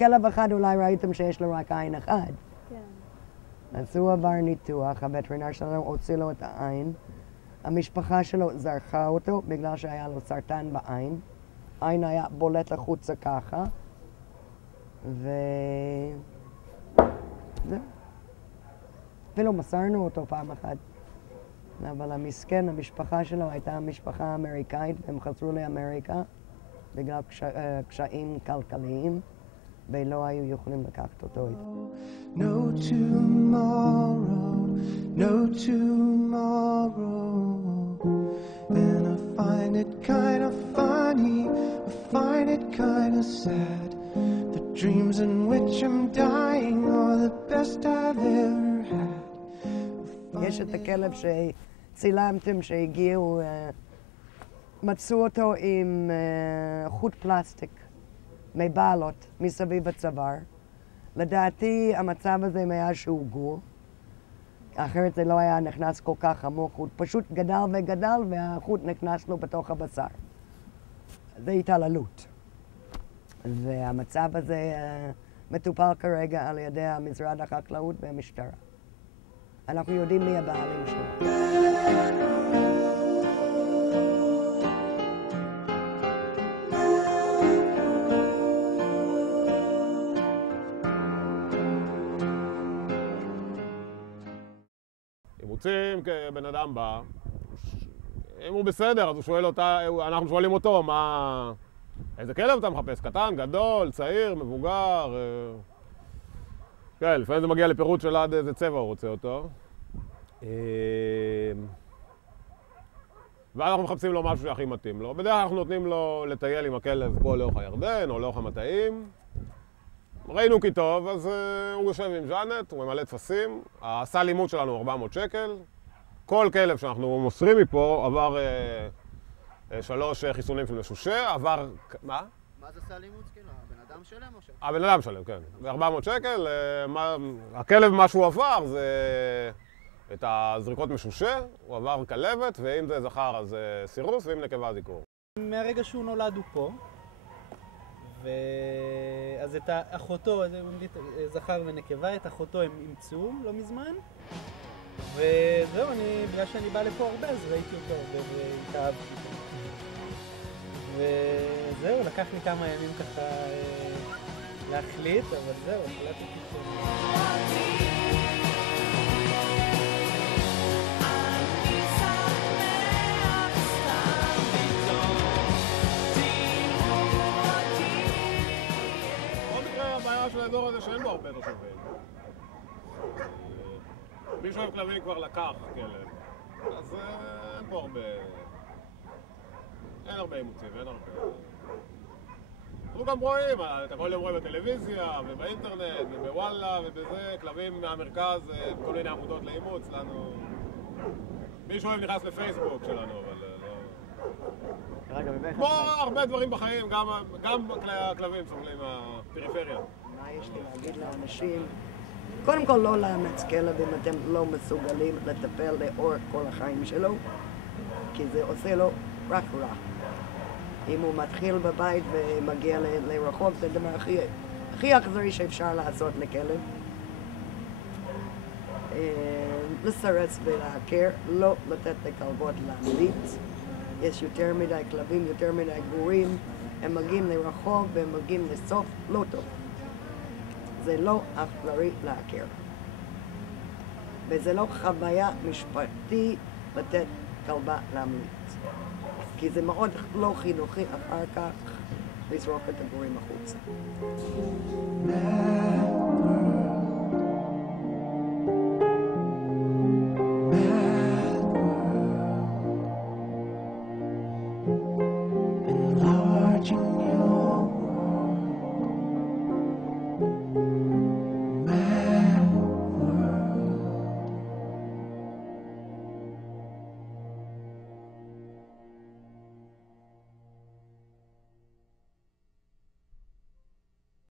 כלב אחד אולי ראיתם שיש לו רק עין אחד. כן. אז הוא עבר ניתוח, הווטרינר שלנו הוציא לו את העין. המשפחה שלו זרחה אותו בגלל שהיה לו סרטן בעין. העין היה בולט החוצה ככה. וזהו. אפילו מסרנו אותו פעם אחת. אבל המסכן, המשפחה שלו הייתה משפחה אמריקאית, והם חזרו לאמריקה בגלל קשיים כלכליים, ולא היו יכולים לקחת אותו איתו. No tomorrow, no tomorrow. And I find it kind of funny, I find it kind of sad. The dreams in which I'm dying are the best I've ever had. יש את הכלב שצילמתם שהגיעו, מצאו אותו עם חוט פלסטיק מבעלות מסביב הצוואר. לדעתי המצב הזה היה שהוא גור, אחרת זה לא היה נכנס כל כך עמוק, הוא פשוט גדל וגדל והחוט נכנס לו בתוך הבשר. זה התעללות. והמצב הזה מטופל כרגע על ידי משרד החקלאות והמשטרה. אנחנו יודעים מי הבעלים שלו. אם רוצים, בן אדם בא, אם הוא בסדר, אז הוא שואל אותה, אנחנו שואלים אותו, מה... איזה כלב אתה מחפש? קטן, גדול, צעיר, מבוגר? כן, לפעמים זה מגיע לפירוט של עד איזה צבע הוא רוצה אותו. ואז אנחנו מחפשים לו משהו שהכי מתאים לו. בדרך כלל אנחנו נותנים לו לטייל עם הכלב פה לאורך הירדן או לאורך המטעים. ראינו כי טוב, אז הוא יושב עם ז'אנט, הוא ממלא טפסים. הסל לימוד שלנו 400 שקל. כל כלב שאנחנו מוסרים מפה עבר 3 חיסונים של משושה, עבר... מה? מה זה סל אימוץ? כאילו, הבן אדם שלם או ש... הבן אדם שלם, כן. ב-400 שקל. הכלב, מה שהוא עבר זה את הזריקות משושה, הוא עבר כלבת, ואם זה זכר אז סירוס, ואם נקבה אז עיקור. מהרגע שהוא נולד הוא פה, אז את אחותו, זכר ונקבה, את אחותו הם אימצו לא מזמן, וזהו, בגלל שאני בא לפה הרבה, אז ראיתי אותו הרבה והתאהבתי. וזהו, לקח לי כמה ימים ככה להחליט, אבל זהו, החלטתי הבעיה של האזור הזה שאין בו הרבה תושבים. מי שאוהב כלבים כבר לקח כלב, אז אין פה הרבה... אין הרבה אימוצים, אין הרבה... אנחנו גם רואים, אתה כל יום רואה בטלוויזיה ובאינטרנט ובוואלה ובזה, כלבים מהמרכז, כל מיני עמודות לאימוץ לנו... מי שאוהב נכנס לפייסבוק שלנו, אבל לא... כמו הרבה דברים בחיים, גם הכלבים סובלים מהפריפריה. מה יש לי להגיד לאנשים? קודם כל לא לאמץ כלב אם אתם לא מסוגלים לטפל לאורך כל החיים שלו, כי זה עושה לו רק רע. אם הוא מתחיל בבית ומגיע לרחוב, זה הדבר הכי אכזרי שאפשר לעשות לכלב. לסרס ולעקר, לא לתת לכלבות להמליץ. יש יותר מדי כלבים, יותר מדי גורים, הם מגיעים לרחוב והם מגיעים לסוף לא טוב. זה לא אכזרי לעקר. וזה לא חוויה משפטית לתת כלבה להמליץ. כי זה מאוד לא חינוכי אחר כך לזרוק את הגורים החוצה.